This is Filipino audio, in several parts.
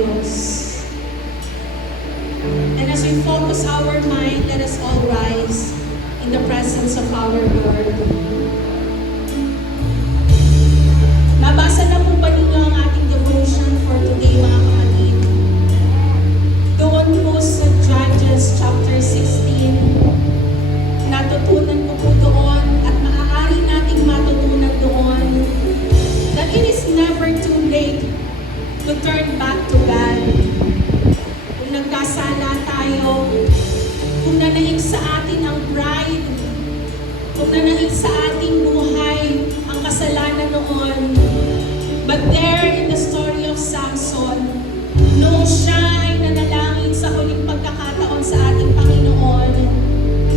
Diyos. And as we focus our mind, let us all rise in the presence of our Lord. Nabasa na po ba ninyo ang ating devotion for today, mga kapatid? Doon po sa Judges chapter 16, natutunan ko po doon at maaari nating matutunan doon that it is never too late to turn back to God. Kung nagkasala tayo, kung nanaig sa atin ang pride, kung nanaig sa ating buhay ang kasalanan noon. But there in the story of Samson, noong siya ay nanalangin sa huling pagkakataon sa ating Panginoon,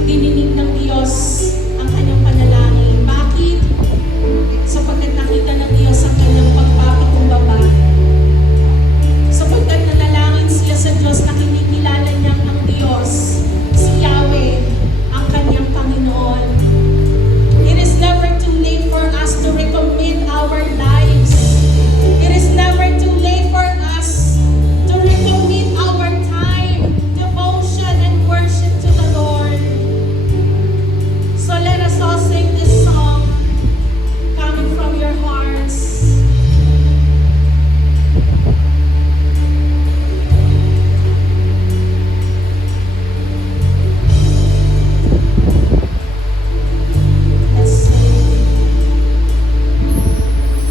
dininig ng Diyos ang kanyang panalangin. Bakit? Sapagkat nakita ng Diyos ang kanyang pagpapakumbaba. Sapagkat nanalangin siya sa Diyos na kinikilala niyang ang Diyos, si Yahweh, ang kanyang Panginoon. It is never too late for us to recommit our lives. It is never too late for us to recommit our time, devotion, and worship to the Lord. So let us all sing this song coming from your hearts. Let's sing.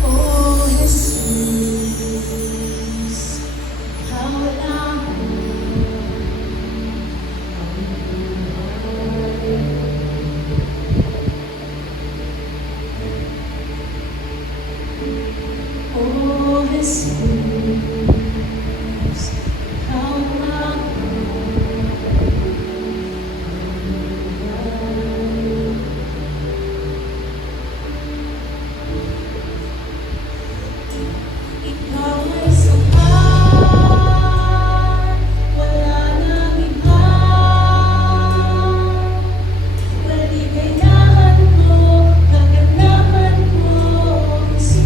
Oh, Jesus, how long oh, Jesus, how long ikaw ay sapat, wala nang iba. Kaligayahan ko, kaganapan ko, Jesus.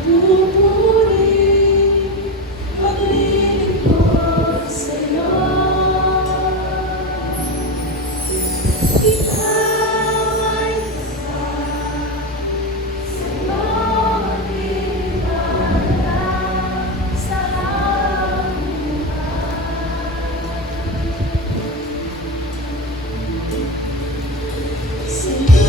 Pupuri, maglilingkod sa'yo. Ikaw ay sa'yo magtitiwala sa habang sa'yo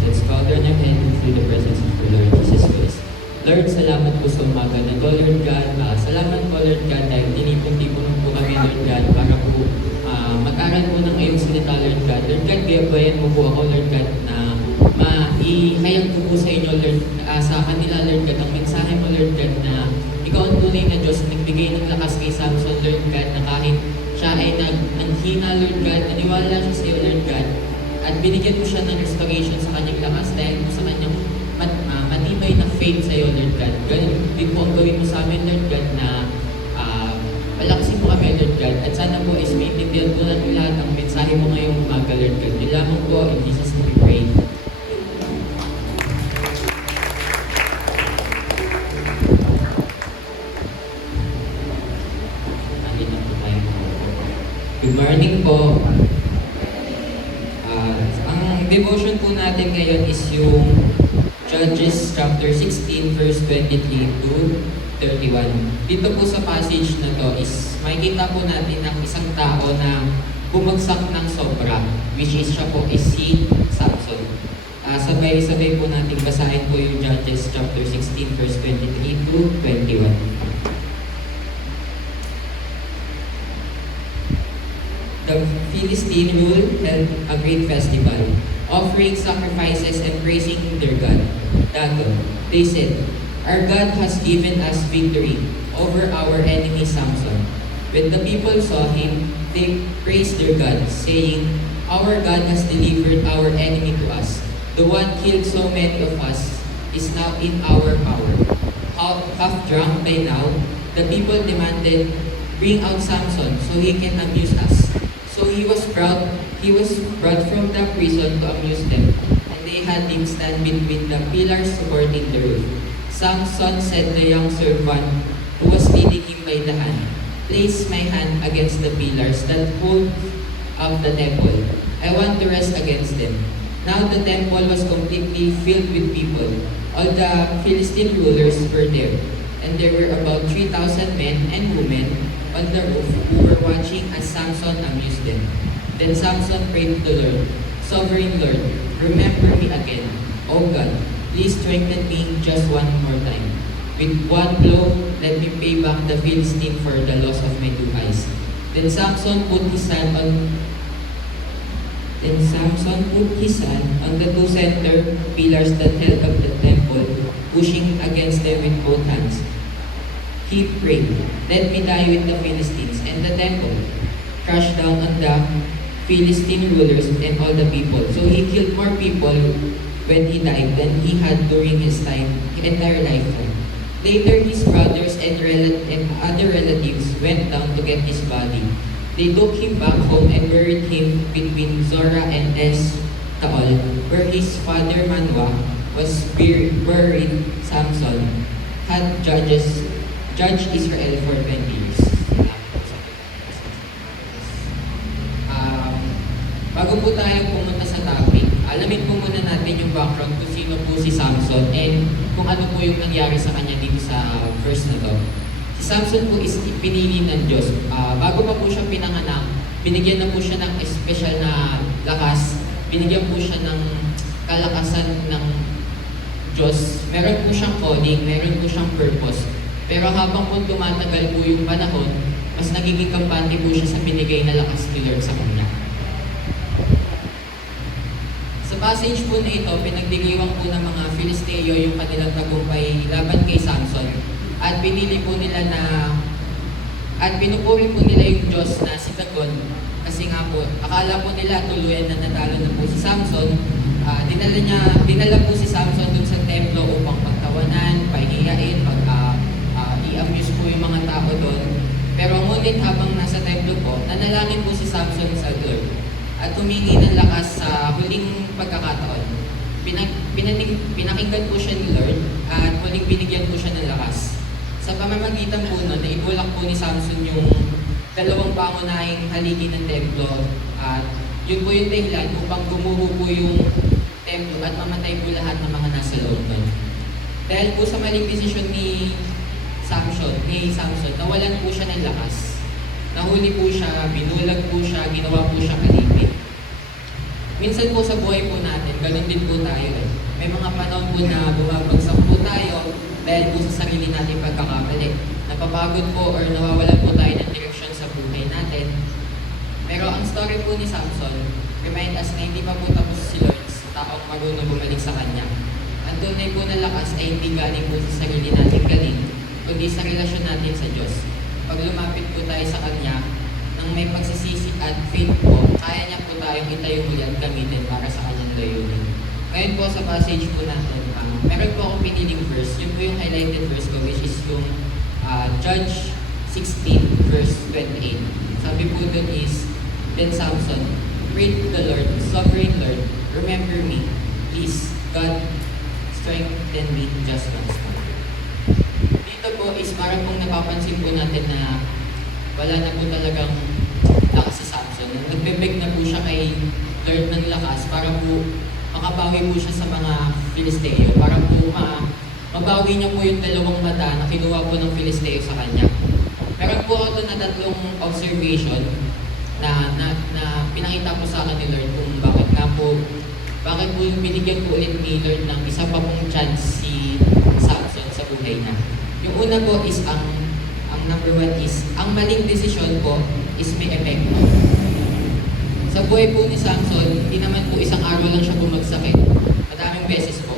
Let's bow down our head into the presence of the Lord Jesus Christ. Lord, salamat po sa umaga na to, Lord God. Salamat po, Lord God, dahil tinipon-tipunan po kami, Lord God, para po mag-aral po ng iyong salita, Lord God. Lord God, gabayan mo po ako, Lord God, na maihayag ko po sa inyo, Lord, sa kanila, Lord God, ang mensahe mo, Lord God, na ikaw ang tunay na Diyos, nagbigay ng lakas kay Samson, Lord God, na kahit siya ay nanghina, Lord God, naniwala siya sa iyo, Lord God, at binigyan mo siya ng restoration sa kanyang lakas dahil po sa kanyang matibay na faith sa iyo, Lord God. Ganun din po ang gawin mo sa amin, Lord God, na palaksin mo kami, Lord God. At sana po is maintindihan po natin lahat ang mensahe mo ngayong umaga, Lord God. Yun lamang po, in Jesus' name we pray. Good morning po. Ang devotion po natin ngayon is yung Judges chapter 16 verse 23 to 31. Dito po sa passage na to is makikita po natin ng isang tao na bumagsak ng sobra, which is siya po is si Samson. Sabay-sabay po natin basahin po yung Judges chapter 16 verse 23 to 21. The Philistine ruled held a great festival, offering sacrifices and praising their God, Dagon. They said, "Our God has given us victory over our enemy Samson." When the people saw him, they praised their God, saying, "Our God has delivered our enemy to us. The one killed so many of us is now in our power." Half drunk by now, the people demanded, "Bring out Samson so he can amuse us." So he was brought from the prison to amuse them, and they had him stand between the pillars supporting the roof. Samson said to the young servant who was leading him by the hand, "Place my hand against the pillars that hold up the temple. I want to rest against them." Now the temple was completely filled with people. All the Philistine rulers were there, and there were about 3,000 men and women on the roof who were watching as Samson amused them. Then Samson prayed to the Lord, "Sovereign Lord, remember me again. O God, please strengthen me just one more time. With one blow, let me pay back the Philistine for the loss of my two eyes." Then Samson put his hand on the two center pillars that held up the temple, pushing against them with both hands. He prayed, "Let me die with the Philistines," and the temple crashed down on the Philistine rulers and all the people. So he killed more people when he died than he had during his entire lifetime. Later, his brothers and other relatives went down to get his body. They took him back home and buried him between Zorah and Estaol, where his father Manoah was buried. Samson had judged Israel for 20 years. Bago po tayo pumunta sa topic, alamin po muna natin yung background kung sino po si Samson and kung ano po yung nangyari sa kanya dito sa verse na to. Si Samson po is pinili ng Diyos. Bago pa po siya pinanganak, binigyan na po siya ng espesyal na lakas binigyan po siya ng kalakasan ng Diyos. Meron po siyang calling, meron po siyang purpose. Pero habang po tumatagal po yung panahon, mas nagiging kampante po siya sa binigay na lakas ni Lord sa kanya. Sa passage po na ito, pinagdiriwang po ng mga Filisteo yung kanilang tagumpay laban kay Samson. At pinili po nila na at pinupuri po nila yung Diyos na si Dagon. Kasi nga po, akala po nila tuluyan na natalo na po si Samson. Dinala po si Samson dun sa templo upang pagtawanan, pahihiyain, i-amuse po yung mga tao doon. Pero ngunit habang nasa templo po, nanalangin po si Samson sa Lord at humingi ng lakas sa huling pagkakataon. Pinakinggan po siya ni Lord at muling binigyan po siya ng lakas. Sa pamamagitan po nun, naitulak po ni Samson yung dalawang pangunahing haligi ng templo at yun po yung dahilan upang gumuho po yung templo at mamatay po lahat ng mga nasa loob nun. Dahil po sa maling desisyon ni Samson, nawalan po siya ng lakas. Nahuli po siya, binulag po siya, ginawa po siya kalipin. Minsan po sa buhay po natin, ganun din po tayo eh. May mga panahon po na bumabagsak po tayo dahil po sa sarili natin pagkakamali. Napapagod po or nawawalan po tayo ng direksyon sa buhay natin. Pero ang story po ni Samson, remind us na hindi pa po tapos si Lord sa taong marunong bumalik sa Kanya. Ang tunay po na lakas ay hindi galing po sa sarili natin galing, kundi sa relasyon natin sa Diyos. Pag lumapit po tayo sa Kanya, nang may pagsisisi at faith po, kaya niya po tayong itayo muli at gamitin para sa Kanyang layunin. Ngayon po sa passage po natin, meron po akong piniling verse. Yun po yung highlighted verse ko, which is yung Judge 16 verse 28. Sabi po dun is, Then Samson prayed to the Lord, Sovereign Lord, remember me, please, God, strengthen me just once more. Dito po is parang kung napapansin po natin na wala na po talagang lakas si Samson. Nagbebeg na po siya kay Lord ng lakas para po makabawi po siya sa mga Filisteo. Para po mabawi niya po yung dalawang mata na kinuha po ng Filisteo sa kanya. Meron po ako na tatlong observation na pinakita po sa akin ni Lord kung bakit po binigyan po ulit ni Lord ng isa pa pong chance si Samson sa buhay niya. Yung una po is ang number one is, ang maling desisyon po is may epekto. Sa buhay po ni Samson, hindi naman po isang araw lang siya bumagsak eh. Madaming beses po.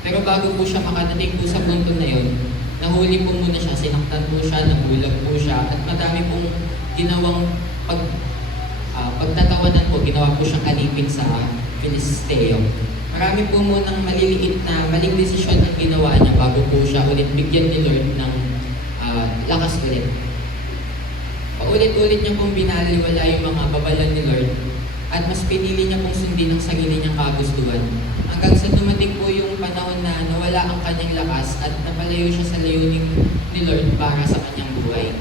Pero bago po siya makadating po sa punto na yun, nahuli po muna siya, sinaktan po siya, nabulag po siya, at madami pong ginawang pagtatawanan po, ginawa po siyang alipin sa Filisteo. Marami po munang maliliit na maling desisyon ang ginawa niya bago po siya ulit bigyan ni Lord ng lakas ulit. Paulit-ulit niya pong binaliwala yung mga babalan ni Lord at mas pinili niya pong sundin ang sarili niyang kagustuhan. Hanggang sa dumating po yung panahon na nawala ang kanyang lakas at napalayo siya sa layunin ni Lord para sa kanyang buhay.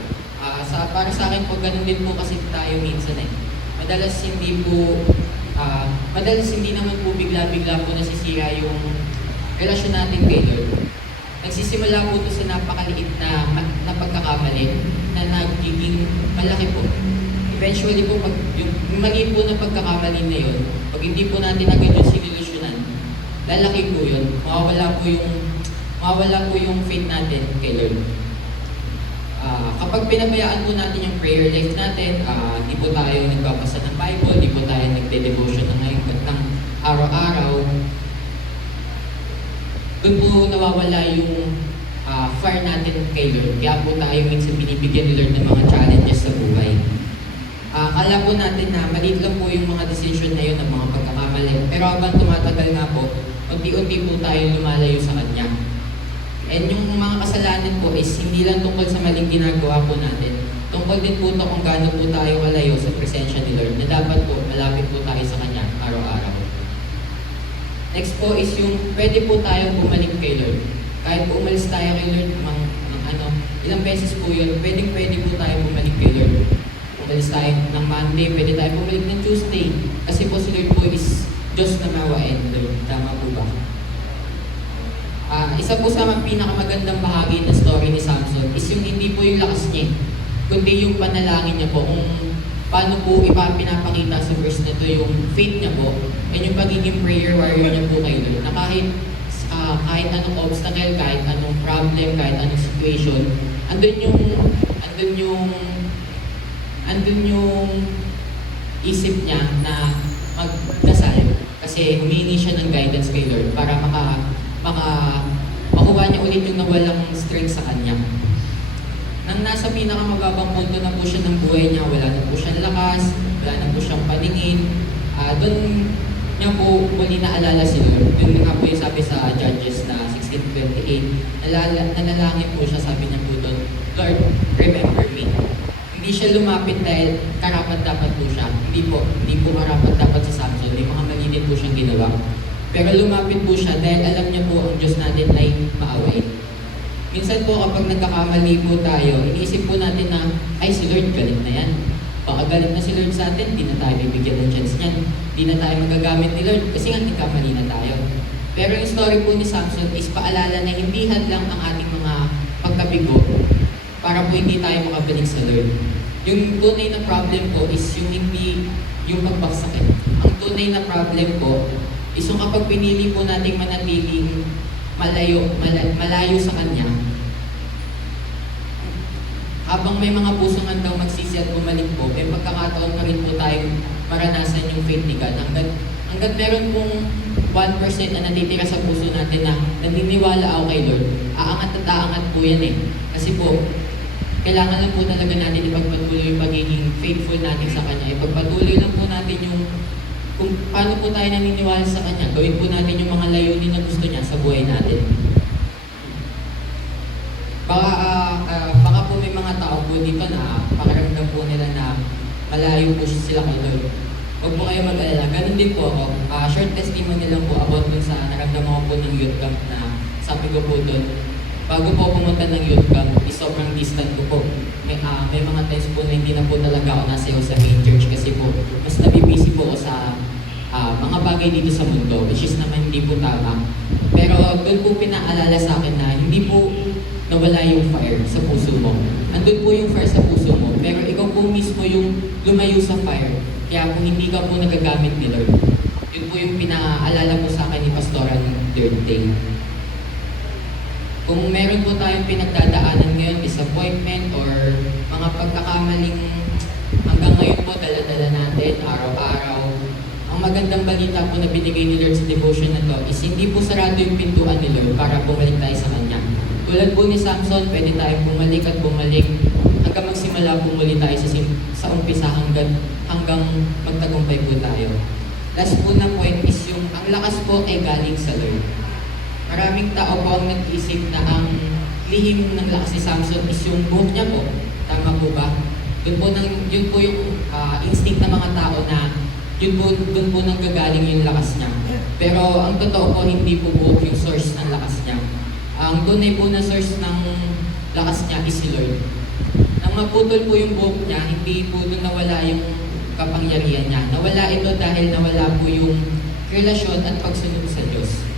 Para sa akin po, ganun din po kasi tayo minsan eh. Madalas hindi naman po bigla-bigla po nasisira yung relasyon natin kay Lord. Nagsisimula po ito sa napakaliit na pagkakamali na nagiging malaki po. Eventually po, pag yung maliit po na pagkakamali na yun, pag hindi po natin agad yung sinilusyonan, lalaki po yun. Mawawala po yung faith natin kay Lord. Kapag pinabayaan po natin yung prayer life natin, di po tayo nagbabasa ng Bible, di po tayo nagde-devotion ng araw-araw, doon po nawawala yung fire natin kay Lord. Kaya po tayo minsan binibigyan ni Lord ng mga challenges sa buhay. Akala po natin na maliit lang po yung mga decision na yun, ng mga pagkakamali. Pero habang tumatagal nga po, unti-unti po tayo lumalayo sa Kanya. And yung mga kasalanan po is hindi lang tungkol sa maling ginagawa po natin. Tungkol din po ito kung gaano po tayo kalayo sa presensya ni Lord na dapat po malapit po tayo sa Kanya araw-araw. Next po is yung pwede po tayo bumalik kay Lord. Kahit po umalis tayo kay Lord ilang beses po yun, pwede po tayo bumalik kay Lord. Umalis tayo ng Monday, pwede tayo bumalik ng Tuesday. Kasi po si Lord po is Diyos na mawain, Lord. Tama po ba? Isa po sa pinakamagandang bahagi ng story ni Samson is yung hindi po yung lakas niya, kundi yung panalangin niya po. Kung paano po pinapakita sa verse na to yung faith niya po and yung pagiging prayer warrior niya po kay Lord. Na kahit anong obstacle, kahit anong problem, kahit anong situation, andun yung isip niya na magdasal. Kasi humingi siya ng guidance kay Lord para makuha niya ulit yung nawalang strength sa kanya. Nang nasa pinakamababang punto na po siya ng buhay niya, wala na po siyang lakas, wala na po siyang paningin, doon niya po muli naalala si Lord. Doon nga po yung sabi sa Judges na 16:28, nanalangin po siya, sabi niya po doon, Lord, remember me. Hindi siya lumapit dahil karapat-dapat po siya. Hindi po karapat-dapat sa Samson. May mga mali din po siyang ginawa. Pero lumapit po siya dahil alam niya po ang Diyos natin ay maaway. Minsan po kapag nagkakamali po tayo, iniisip po natin na, ay si Lord, galit na yan. Baka galit na si Lord sa atin, di na tayo bibigyan ng chance niyan. Di na tayo magagamit ni Lord kasi nga nagkamali na tayo. Pero yung story po ni Samson is paalala na hindi hadlang ang ating mga pagkabigo para po hindi tayo makabalik sa Lord. Yung tunay na problem po is yung pagbagsakin. Ang tunay na problem po is yung kapag pinili po nating manatiling malayo sa Kanya, habang may mga pusong handang magsisi at bumalik po, may pagkakataon pa rin po tayong maranasan yung faith ni God. Hanggat meron pong 1% na natitira sa puso natin na naniniwala ako kay Lord, aangat at aangat po yan eh. Kasi po, kailangan lang po talaga natin ipagpatuloy yung pagiging faithful natin sa Kanya. Ipagpatuloy lang po natin yung kung paano po tayo naniniwala sa Kanya. Gawin po natin yung mga layunin na gusto niya sa buhay natin. Baka po may mga tao po dito na pakiramdam po nila na malayo po sila kay Lord. Huwag po kayo mag-alala. Ganun din po ako. Short testimony lang po about dun sa naramdaman ko po ng youth camp na sabi ko po dun, bago po pumunta ng youth camp, is sobrang distant ko po. May mga times po na hindi na po talaga ako nasayaw sa main church kasi po mas nabibisi po ako sa mga bagay dito sa mundo, which is naman hindi po tama. Pero doon po pinaalala sa akin na hindi po nawala yung fire sa puso mo. Andun po yung fire sa puso mo, pero ikaw po mismo yung lumayo sa fire. Kaya kung hindi ka po nagagamit ni Lord, yun po yung pinaalala po sa akin ni Pastoran third day. Kung meron po tayong pinagdadaanan ngayon, disappointment or mga pagkakamaling hanggang ngayon po dala-dala natin araw-araw, ang magandang balita po na binigay ni Lord sa devotion na to is hindi po sarado yung pintuan ni Lord para bumalik tayo sa Kanya. Tulad po ni Samson, pwede tayong bumalik at bumalik hanggang magsimula po muli tayo sa umpisa hanggang magtagumpay po tayo. Last po na point is yung ang lakas po ay galing sa Lord. Maraming tao po ang nag-iisip na ang lihim ng lakas ni Samson is yung buhok niya po. Tama po ba? Yun po yung instinct ng mga tao na doon po nanggagaling yung lakas niya. Pero ang totoo po, hindi po buhok yung source ng lakas niya. Ang tunay po na source ng lakas niya is si Lord. Nang maputol po yung buhok niya, hindi po doon nawala yung kapangyarihan niya. Nawala ito dahil nawala po yung relasyon at pagsunod sa Diyos.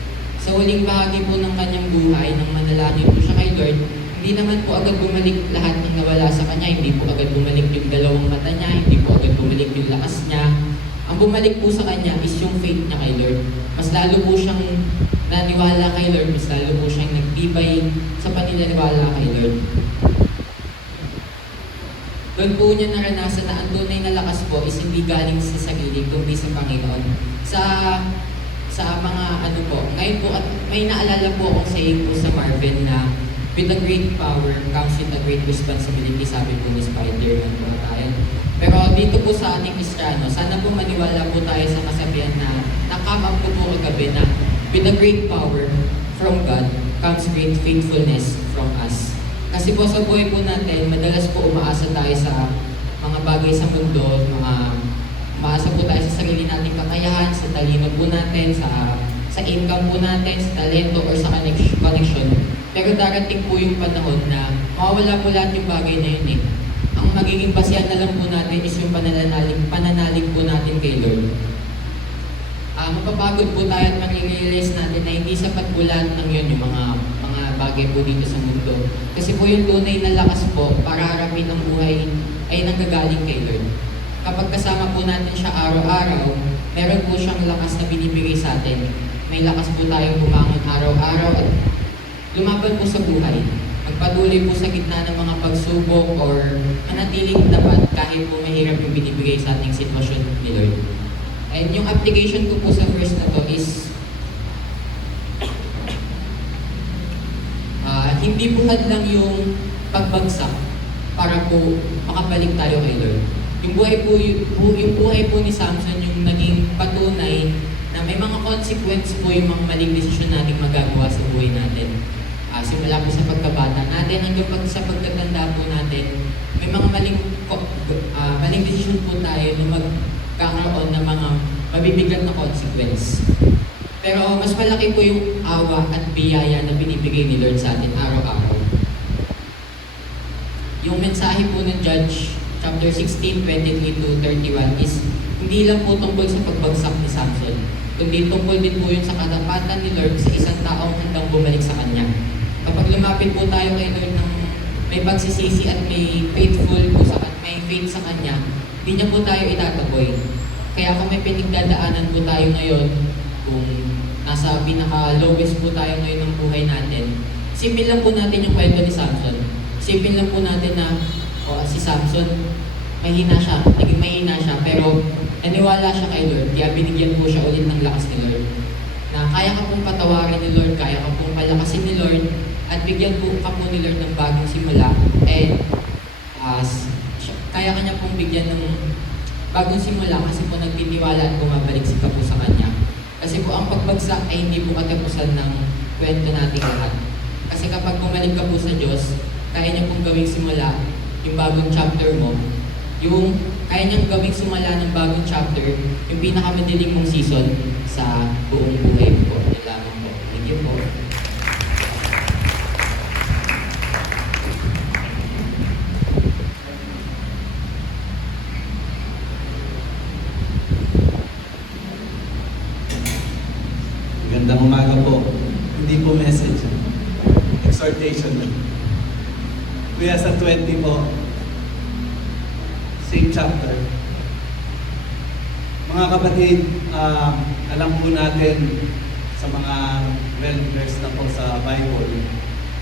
Sa huling bahagi po ng kanyang buhay, nang manalangin po siya kay Lord, hindi naman po agad bumalik lahat ng nawala sa kanya. Hindi po agad bumalik yung dalawang mata niya, hindi po agad bumalik yung lakas niya. Ang bumalik po sa kanya is yung faith niya kay Lord. Mas lalo po siyang naniwala kay Lord, mas lalo po siyang nagtibay sa paniniwala kay Lord. Doon po niya naranasan na ang tunay na lakas po is hindi galing sa sarili, kundi sa Panginoon. Sa mga ngayon po, at may naalala po akong saying po sa Marvin na with a great power comes with a great responsibility, sabi po ni Spider-Man po tayo. Pero dito po sa ating Kristiyano, sana po maniwala po tayo sa kasabihan na nakam up po kagabi na with a great power from God comes great faithfulness from us. Kasi po sa buhay po natin, madalas po umaasa tayo sa mga bagay sa mundo, umaasa po tayo sa sarili nating kakayahan, sa talino po natin, sa income po natin, sa talento or sa connection. Pero darating po yung panahon na mawawala po lahat yung bagay na yun eh. Ang magiging basihan na lang po natin is yung pananalig po natin kay Lord. Mapapagod po tayo at mag-realize natin na hindi sapat po lahat ng yun, yung mga bagay po dito sa mundo. Kasi po yung tunay na lakas po para harapin ang buhay ay nanggagaling kay Lord. kapag kasama po natin siya araw-araw, meron po siyang lakas na binibigay sa atin. May lakas po tayong bumangon araw-araw at lumaban po sa buhay. Magpatuloy po sa gitna ng mga pagsubok or manatiling tapat kahit po mahirap yung binibigay sa ating sitwasyon ni Lord. And yung application ko po sa verse na to is hindi po hadlang yung pagbagsak para po makabalik tayo kay Lord. Yung buhay po ni Samson yung naging patunay na may mga consequence po yung mga maling desisyon natin magagawa sa buhay natin. Simula po sa pagkabata natin hanggang sa pagkatanda po natin, may mga maling desisyon po tayo na magkakaroon ng mga mabibigat na consequence. Pero mas malaki po yung awa at biyaya na binibigay ni Lord sa atin araw-araw. Yung mensahe po ng Judge, chapter 16, 23 to 31 is hindi lang po tungkol sa pagbagsak ni Samson, kundi tungkol din po yun sa katapatan ni Lord sa isang taong handang bumalik sa Kanya. Kapag lumapit po tayo kay Lord ng may pagsisisi at may faith sa Kanya, hindi niya po tayo itataboy. Kaya kung may pinagdadaanan po tayo ngayon, kung nasa pinaka-lowest po tayo ngayon ng buhay natin, isipin lang po natin yung kwento ni Samson. Isipin lang po natin na si Samson, naging mahina siya, pero naniwala siya kay Lord, kaya binigyan po siya ulit ng lakas ni Lord. Na kaya ka pong patawarin ni Lord, kaya ka pong palakasin ni Lord, at bigyan po ka po ni Lord ng bagong simula, and kaya ka niya pong bigyan ng bagong simula kasi po nagtitiwala at bumabalik ka po sa Kanya. Kasi po ang pagbagsak ay hindi po katapusan ng kwento nating lahat. Kasi kapag bumalik ka po sa Diyos, kaya niya pong gawing simula yung bagong chapter mo. Yung kaya niyang gawing simula ng bagong chapter, yung pinakamadiling mong season sa buong buhay mo po. Yan lamang po. Thank you po. Magandang umaga po. Hindi po message. Exhortation na. Kuya sa 20 po, same chapter. Mga kapatid, alam po natin sa mga well-versed na po sa Bible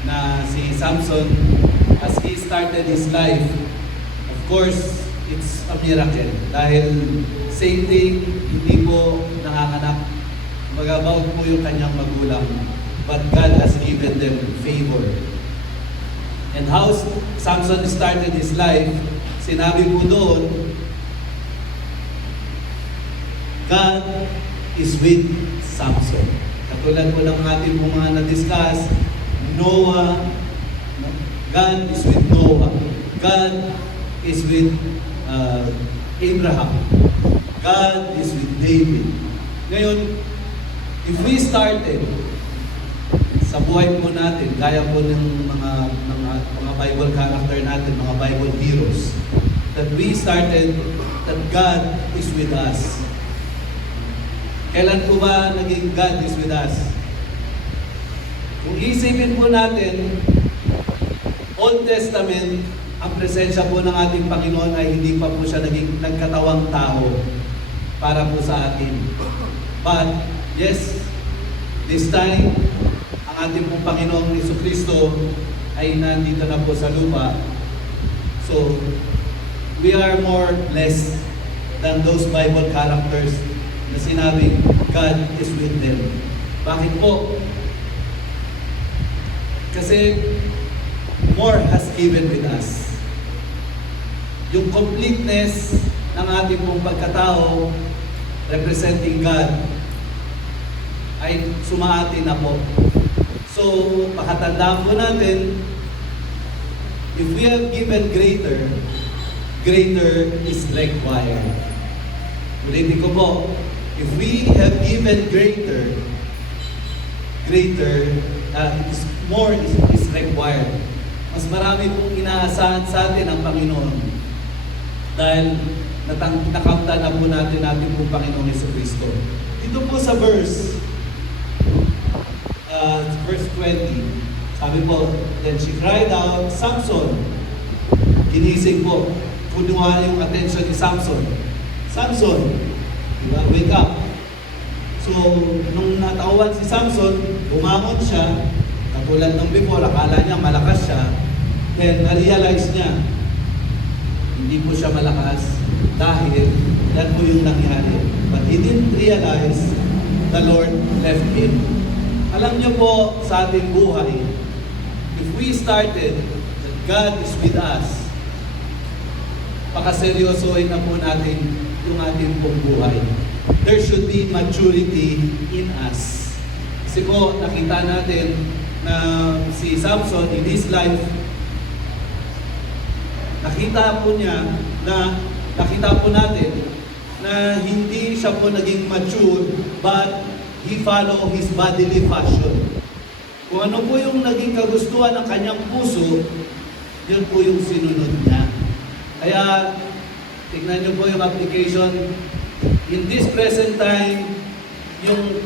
na si Samson, as he started his life, of course, it's a miracle. Dahil same thing, hindi po nanganganak. Magabaw po yung kanyang magulang, but God has given them favor. And how Samson started his life, sinabi po doon, God is with Samson. Katulad po ng ating mga na-discuss, Noah, God is with Noah. God is with Abraham. God is with David. Ngayon, if we started sa buhay po natin, gaya po ng mga Bible character natin, mga Bible heroes, that we started that God is with us. Kailan po ba naging God is with us? Kung isipin po natin, Old Testament, ang presensya po ng ating Panginoon ay hindi pa po siya nagkatawang tao para po sa atin. But, yes, this time, ang ating pong Panginoong Jesucristo ay nandito na po sa lupa. So, we are more blessed than those Bible characters na sinabi, God is with them. Bakit po? Kasi, more has given with us. Yung completeness ng ating pong pagkatao, representing God, ay sumaatin na po. So, pakatandaan po natin, if we have given greater, greater is required. Ulitin ko po, if we have given greater, more is required. Mas marami pong inaasahan sa atin ang Panginoon. Dahil nakamta na po natin pong Panginoong Jesucristo. Dito po sa verse 20, sabi po, then she cried out, Samson, ginising po. kunuha yung attention ni Samson. Samson, diba? Wake up. So, nung natawan si Samson, bumangon siya, katulad ng before, akala niya malakas siya, then na-realize niya, hindi po siya malakas dahil yan po yung nangyari. But he didn't realize the Lord left him. Alam niyo po, sa ating buhay, if we started that God is with us, pakaseryosohin na po natin yung ating pong buhay. There should be maturity in us. Kasi po, nakita natin na si Samson in his life, nakita po natin na hindi siya po naging mature, but he follow his bodily passion. Kung ano po yung naging kagustuhan ng kanyang puso, yun po yung sinunod niya. Kaya, tignan niyo po yung application. In this present time, yung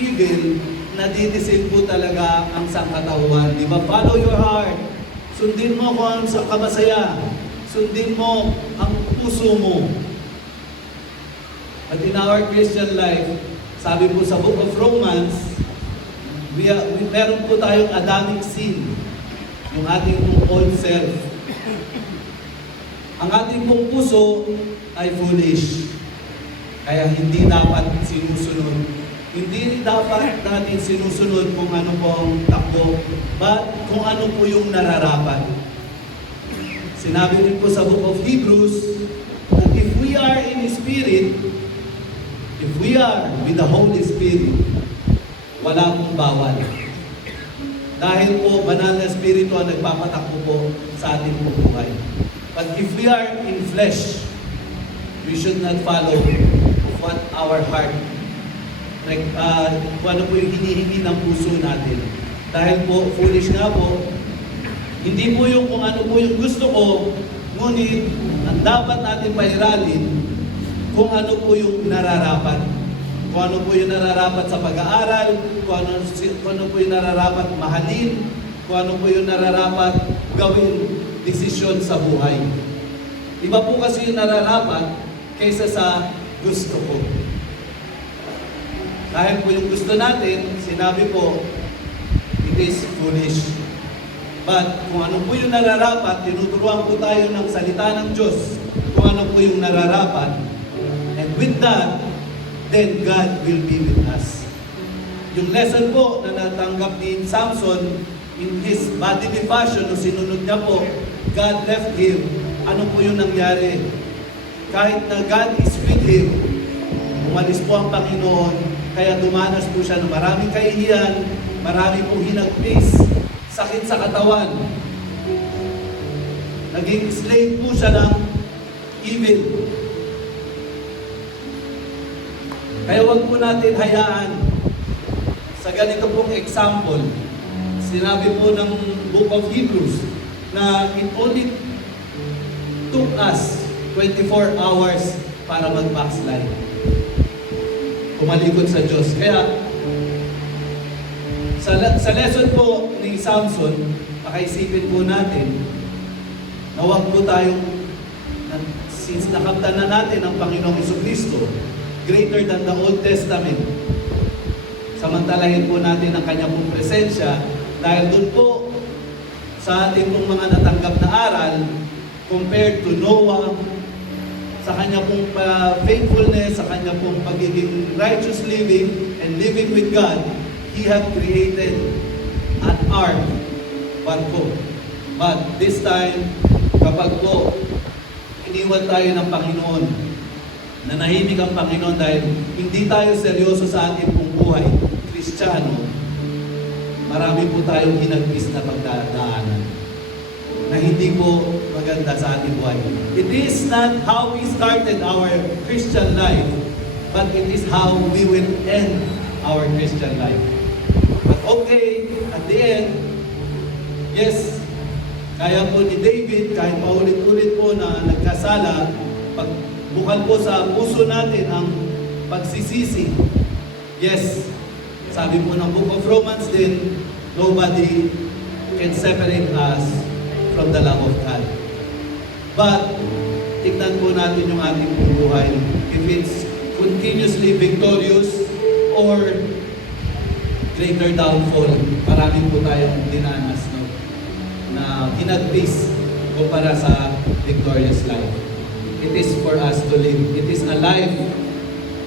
evil, nadideceive po talaga ang sangkatauhan. Di ba? Follow your heart. Sundin mo kung ano sa kamasaya. Sundin mo ang puso mo. But in our Christian life, sabi po sa Book of Romans, meron po tayong Adamic sin. Yung ating old self. Ang ating pong puso ay foolish. Kaya hindi dapat sinusunod. Hindi dapat natin sinusunod kung ano pong takbo, but kung ano po yung nararapat. Sinabi rin po sa Book of Hebrews, that if we are in Spirit, if we are with the Holy Spirit, wala pong bawal. Dahil po, banal na Espiritu ang nagpapatakbo po sa ating buhay. But if we are in flesh, we should not follow what our heart, kung ano po yung hinihingi ng puso natin. Dahil po, foolish nga po, hindi po yung kung ano po yung gusto ko, ngunit ang dapat natin pairalin kung ano po yung nararapat. Kung ano po yung nararapat sa pag-aaral, kung ano po yung nararapat mahalin, kung ano po yung nararapat gawin desisyon sa buhay. Iba po kasi yung nararapat kaysa sa gusto ko. Dahil po yung gusto natin, sinabi po, it is foolish. But kung ano po yung nararapat, tinuturuan po tayo ng salita ng Diyos kung ano po yung nararapat. And with that, then God will be with us. Yung lesson po na natanggap ni Samson in his bodily fashion, nung sinunod niya po, God left him. Ano po yung nangyari? Kahit na God is with him, umalis po ang Panginoon, kaya dumanas po siya ng maraming kahihiyan, marami pong hinagpis, sakit sa katawan. Naging slave po siya ng evil. Kaya wag po natin hayaan sa ganito pong example. Sinabi po ng Book of Hebrews na it only took us 24 hours para mag-backslide. Kumalikot sa Diyos. Kaya sa lesson po ni Samson, pakaisipin po natin na huwag po tayong, since nakamtan na natin ang Panginoong Jesucristo, greater than the Old Testament, samantalahin po natin ang kanya pong presensya dahil doon po sa ating pong mga natanggap na aral compared to Noah, sa kanya pong faithfulness, sa kanya pong pagiging righteous living and living with God, He had created an ark, barko. But this time, kapag po iniwan tayo ng Panginoon, nanahimik ang Panginoon dahil hindi tayo seryoso sa ating pong buhay, Kristiyano, marami po tayong hinagpis na pagdadaanan na hindi po maganda sa ating buhay. It is not how we started our Christian life, but it is how we will end our Christian life. But okay, at the end, yes, kaya po ni David, kahit paulit-ulit po na nagkasala, pagbukan po sa puso natin ang pagsisisi. Yes, sabi po ng Book of Romans din, nobody can separate us from the love of God. But tignan po natin yung ating buhay. If it's continuously victorious or greater downfall. Marami po tayong dinanas, no? Na hinagpis kumpara sa victorious life. It is for us to live. It is a life.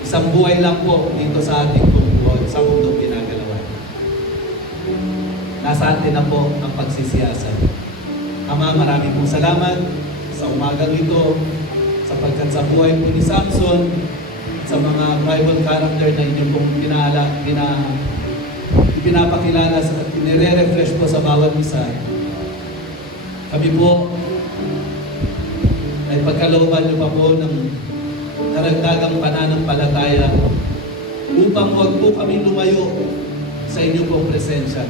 Isang buhay lang po dito sa ating buhay, sa mundong ginagalawan. Nasa atin na po ang pagsisiyasat. Ama, marami pong salamat sa umagang ito, sapagkat sa buhay po ni Samson, sa mga Bible character na inyo pong pinapakilala at nire-refresh po sa bawat isa. Kami po ay pagkalooban niyo pa po ng karagdagang pananampalataya upang huwag po kami lumayo sa inyong pong presensya.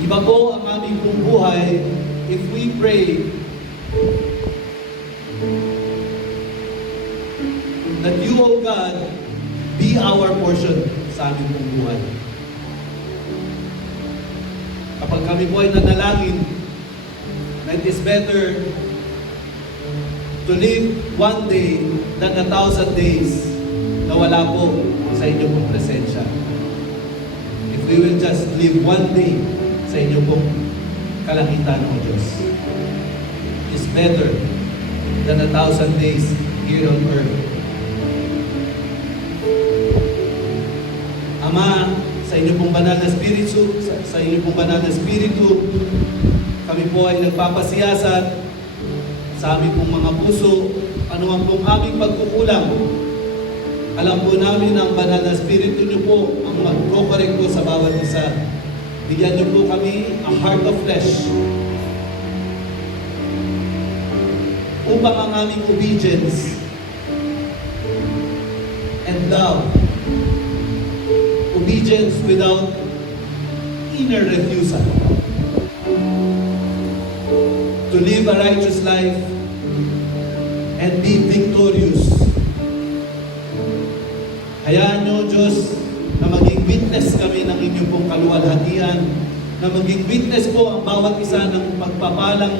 Iba po ang aming pong buhay if we pray that you, O God, be our portion sa aming pong buhay. Kapag kami po ay nanalangin, it is better to live one day than 1,000 days na wala po sa inyong pong presensya. If we will just live one day sa inyong pong kalangitan, O Diyos, is better than 1,000 days here on earth. Ama, sa inyong pong banal na spiritu, sa inyong pong banal na spiritu, kami po ay nagpapasiyasat sa aming pong mga puso, anuman pong aming pagkukulang. Alam po namin ang banal na spiritu niyo po ang mag-correct po sa bawat isa. Bigyan niyo po kami a heart of flesh upang ang aming obedience and love, obedience without inner refusal, to live a righteous life and be victorious. Hayaan niyo, Diyos, na maging witness kami ng inyong pong kaluwalhatian, na maging witness po ang bawat isa ng pagpapalang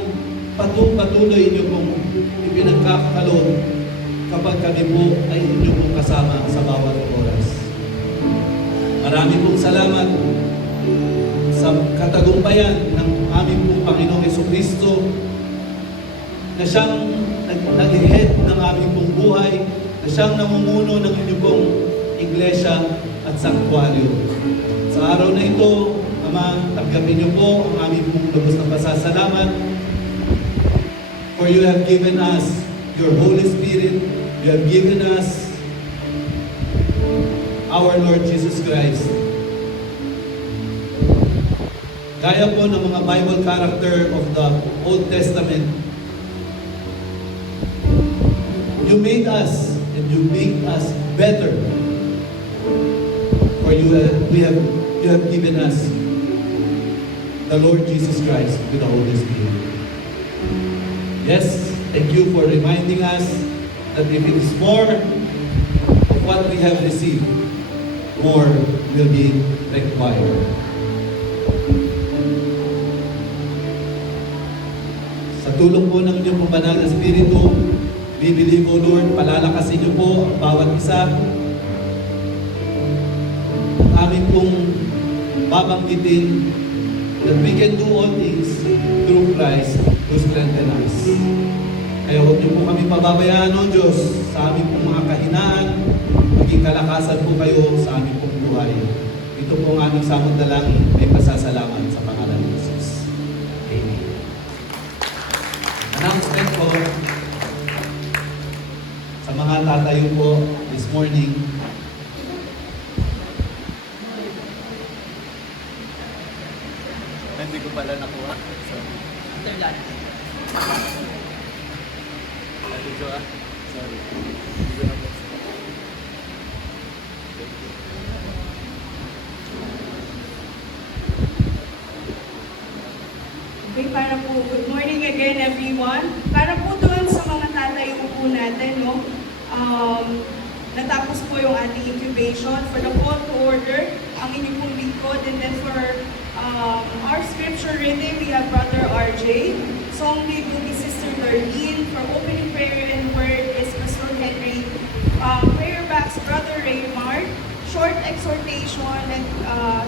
patuloy niyo pong ipinagkakakaloob kapag kami po ay inyong pong kasama sa bawat oras. Marami pong salamat sa katagumpayan ng aming pong Panginoong Jesucristo na siyang nag-head ng aming pong buhay, na siyang namumuno ng inyong pong iglesia at sanktuaryo. Sa araw na ito, Ama, tanggapin niyo po ang aming pong lubos na pasasalamat, for you have given us your Holy Spirit, you have given us our Lord Jesus Christ. Gaya po ng mga Bible character of the Old Testament, you made us and you make us better. For you have given us the Lord Jesus Christ with the Holy Spirit. Yes, thank you for reminding us that if it is more of what we have received, more will be required. Sa tulong po ng inyong pong banal na Espiritu, bibili ko, Lord, palalakasin niyo po ang bawat isa. Amin pong babanggitin that we can do all things through Christ who strengthens us. Kaya huwag niyo po kami pababayaan, O Diyos, sa aming pong mga kahinaan. Maging kalakasan po kayo sa aming pong buhay. Ito po ang aming samot dalangin. May pasasalamat sa pangalan ni Jesus. Amen. Announcement po sa mga tatayo po this morning. Hindi ko pala nakuha. Sorry. After that. Hindi ko Sorry. Hindi ko nakuha. Okay, para po, good morning again everyone. Para po doon sa mga tatayo po natin, no? Natapos po yung ating incubation. For the call to order, ang inyong pong lingkod. And then for our scripture reading, we have Brother RJ. song lead will be Sister Darlene. For opening prayer and word is Pastor Henry. Prayer backs, Brother Raymar. Short exhortation and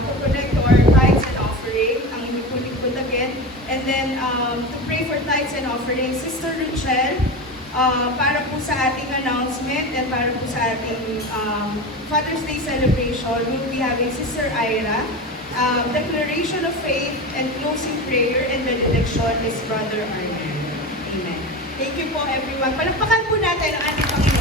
to connect to our tithes and offering, ang inikot again. And then to pray for tithes and offering, Sister Richelle, para po sa ating announcement and para po sa ating Father's Day celebration, we'll be having Sister Ira. Declaration of faith and closing prayer and benediction is Brother Arlen. Amen. Thank you po everyone. Palakpakan po natin ang ating Panginoon.